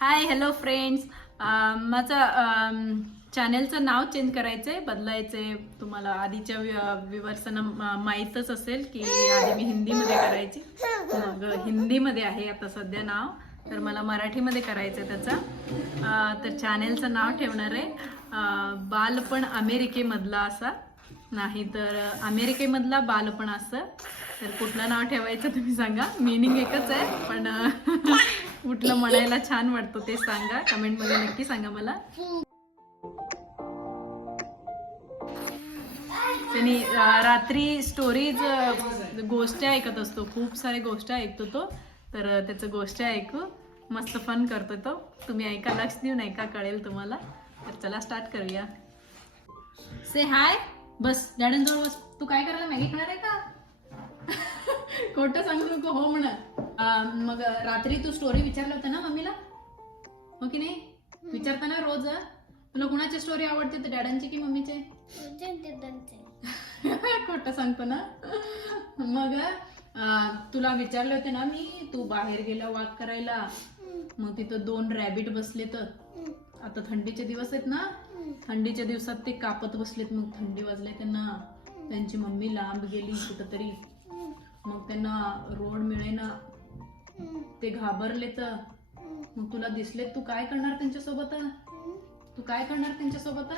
Hi hello friends. माझं चॅनेलचं नाव change करायचं आहे, बदलायचं आहे. तुम्हाला आधीच्या व्ह्यूअर्सना माहीतच असेल की आधी मी हिंदीमध्ये करायची, मग हिंदीमध्ये आहे आता सध्या नाव. तर मला मराठीमध्ये करायचं आहे त्याचा. तर चॅनेलचं नाव ठेवणार आहे बालपण अमेरिकेमधला असा, नाही तर अमेरिकेमधला बालपण असं. तर कुठलं नाव ठेवायचं तुम्ही सांगा. मिनिंग एकच आहे, पण कुठलं म्हणायला छान वाटतं ते सांगा, कमेंटमध्ये नक्की सांगा मला. त्यांनी रात्री स्टोरीज गोष्टी ऐकत असतो, खूप सारे गोष्टी ऐकतो तो. तर त्याचं गोष्टी ऐकू मस्त फन करतो तो. तुम्ही ऐका, लक्ष देऊन ऐका, कळेल तुम्हाला. तर चला स्टार्ट करूया. से हाय. बस डॅडनजवळ बस. तू काय करायला, मॅगी खाणार आहे का? खोटं सांगू नको, हो म्हणा. मग रात्री तू स्टोरी विचारलं होतं ना मम्मीला, हो की नाही? विचारताना रोज तुला कुणाची स्टोरी आवडते, तर डॅडांची की मम्मीचे? खोटं सांगतो ना. मग तुला विचारले होते ना मी, तू बाहेर गेला वॉक करायला, मग तिथं 2 रॅबिट बसले. तर आता थंडीचे दिवस आहेत ना, थंडीच्या दिवसात ते कापत बसलेत. मग थंडी वाजले त्यांना, त्यांची मम्मी लांब गेली कुठंतरी, मग त्यांना रोड मिळेना, ते घाबरले. तर मग तुला दिसले, तू काय करणार त्यांच्यासोबत? तू काय करणार त्यांच्यासोबत?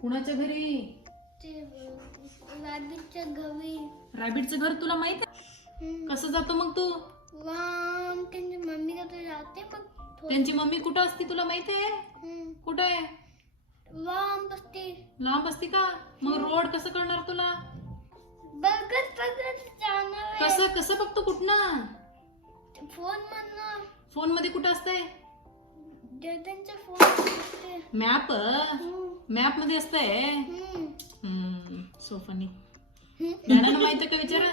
कुणाच्या घरी? रॅबिटचं घर तुला माहित आहे? कसं जातो मग तू? त्यांची मम्मी जाते, त्यांची मम्मी कुठं असते तुला माहित आहे? कुठं आहे? लांब असते का? मग रोड कसं करणार तुला? कसं कसं बघतो कुठनं? फोन मध्ये कुठं असतंय? मॅप मध्ये असतंय. So funny. डॅडांना माहित आहे का? विचारा,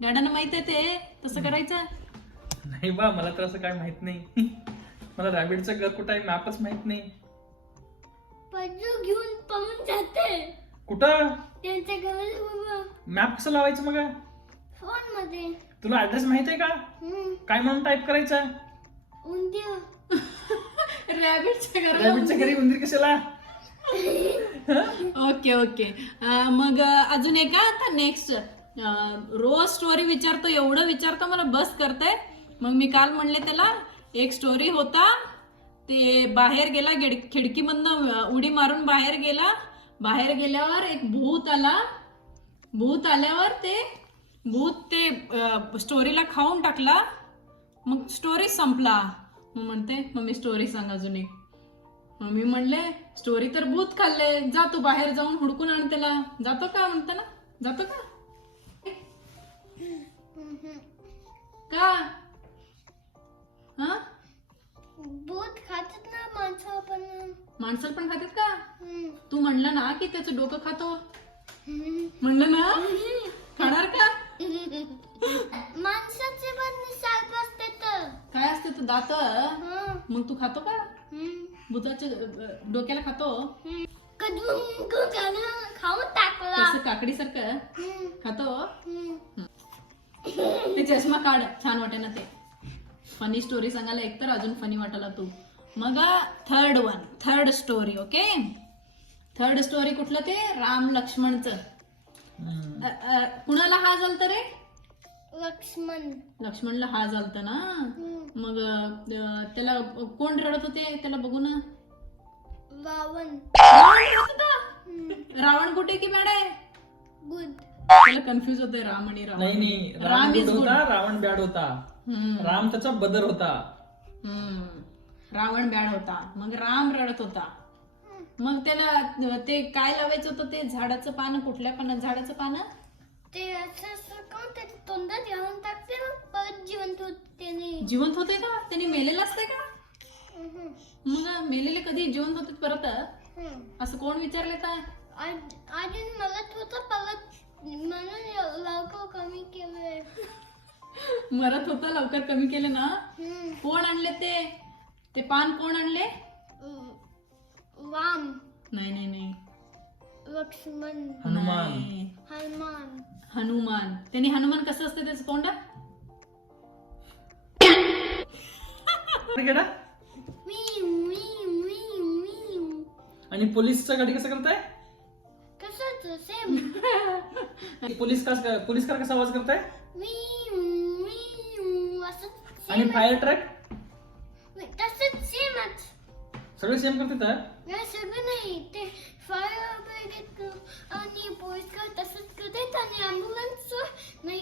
डॅडांना माहित आहे ते तसं करायचं? नाही बा, मला तर असं काय माहित नाही. मला रॅबिटचं घर कुठं आहे मॅपच माहित नाही. घेऊन पळून जाते कुठं? त्यांच्या घराला. मॅप कसं लावायचं मग? फोन मध्ये. तुला ऍड्रेस माहित आहे का? काय म्हणून टाईप करायचं? उंदीर. रॅबिटच्या घरी उंदीर कशाला? Okay okay. मग अजून एक आता नेक्स्ट. रोज स्टोरी विचारतो, एवढं विचारतो मला बस करते. मग मी काल म्हणले त्याला, एक स्टोरी होता, ते बाहेर गेला, खिडकीमधनं उडी मारून बाहेर गेला. बाहेर गेल्यावर एक भूत आला. भूत आल्यावर ते स्टोरीला खाऊन टाकला. मग स्टोरी संपला. मग म्हणते, मम्मी स्टोरी सांग अजून एक. मम्मी म्हणले, स्टोरी तर भूत खाल्ले, जा तू बाहेर जाऊन हुडकून आण त्याला. जातो का म्हणते ना? जातो का? का? हा, भूत खातात ना माणसं पण. माणसाला पण खातात का? तू म्हणलं ना की त्याचं डोकं खातो, म्हणलं ना? खाणार का? माणसाचे पण साप असते तर काय असते तर दात. मग तू खातो का? भूताच्या डोक्याला खातो? खाऊन टाकला. तसं काकडी सारखं खातो. ते चष्मा काढ, छान वाटे ना ते. फनी स्टोरी सांगायला एक तर अजून फनी वाटायला तू. मग third story. Okay, third story कुठलं? ते राम लक्ष्मणचं. कुणाला हा झालत रे? लक्ष्मणला हा झालत ना. मग त्याला कोण रडत होते त्याला बघून? रावण. रावण कुठे की मॅड आहे? गुड. त्याला कन्फ्युज होतंय राम आणि रावण. नाही, Ram is good, Ravan bad होता. राम त्याचा बदर होता. रावण बॅड होता. मग राम रडत होता. मग त्याला ते काय लावायचं होतं? ते झाडाचं पानं. कुठल्या पानं? झाडाचं पानं. ते असं त्याच्या तोंडात घालून टाकते ना, परत जिवंत होते. जिवंत होते का? त्याने मेलेलं असते का? मग मेलेले कधी जिवंत होते परत? असं कोण विचारले का? अजून मरत होतं परत, म्हणून लवकर कमी केलंय. मरत होता लवकर कमी केले ना. कोण आणले ते पान? कोण आणले? राम. नाही, लक्ष्मण. हनुमान. त्यांनी हनुमान कसं असतं त्याचं तोंड? गेला मी मी मी मी आणि पोलीसचा गाडी कसं करताय? कसं सेम पोलीस कार कसा आवाज करताय? मी मी असं आणि फायर ट्रक तसंच सेमच. सगळे सेम करतात. नाही सगळं नाही, ते फायर ब्रिगेड आणि पोलीस कार तसंच करतात आणि ॲम्ब्युलन्स नाही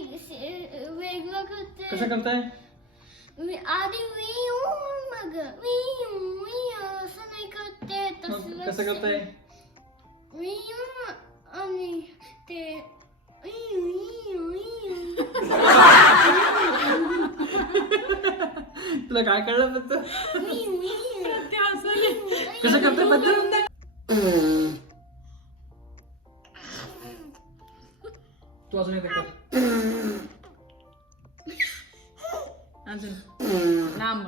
वेगळं करते. कसं करताय? आधी मग असं नाही करते. कसं करताय? आणि ते तुला काय कळलं फक्त? कसं करताय पद्धत? तू अजून एकदा कर. अजून लांब.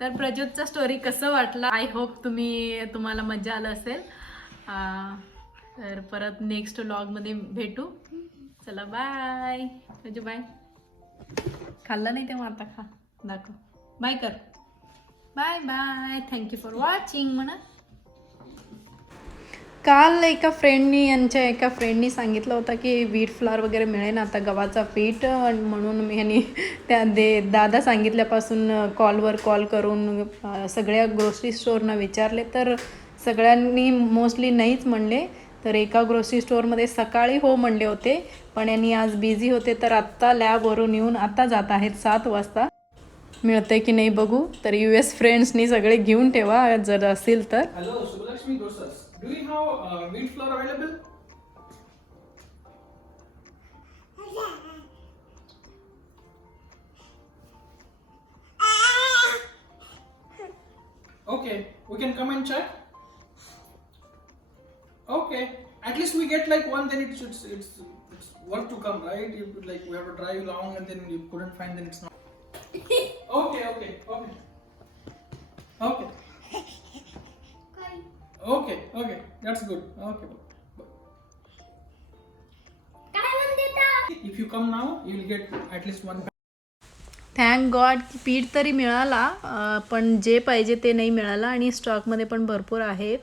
तर प्रज्योतचा स्टोरी कसं वाटला? आय होप तुम्हाला मजा आलं असेल. तर परत नेक्स्ट व्लॉगमध्ये भेटू. चला बाय. प्रज्यो बाय. खाल्लं नाही तेव्हा आता खा. दाखव. बाय कर. Bye bye. Thank you for watching म्हणा. काल एका फ्रेंडनी सांगितलं होतं की व्हीट फ्लॉर वगैरे मिळेल आता गव्हाचा पीठ, म्हणून मी त्या दादा सांगितल्यापासून कॉल करून सगळ्या ग्रोसरी स्टोअरना विचारले, तर सगळ्यांनी मोस्टली नाहीच म्हणले. तर एका ग्रोसरी स्टोअरमध्ये सकाळी हो म्हणले होते, पण यांनी आज बिझी होते, तर आत्ता लॅबवरून येऊन आता जात आहेत. 7 वाजता मिळते की नाही बघू. तर US फ्रेंड्सनी सगळे घेऊन ठेवा जर असेल तर. Hello Subhalakshmi grocers, do you have wheat flour available? Okay, we can come and check. Okay, at least we get like one, then it's worth to come, right? Like we have to drive long and then you couldn't find, then it's not. Okay. Okay, that's good. Okay. काय म्हणते? If you come now, you will get at least one. Thank God की पीठ तरी मिळाला, पण जे पाहिजे ते नाही मिळालं आणि स्टॉकमध्ये पण भरपूर आहे.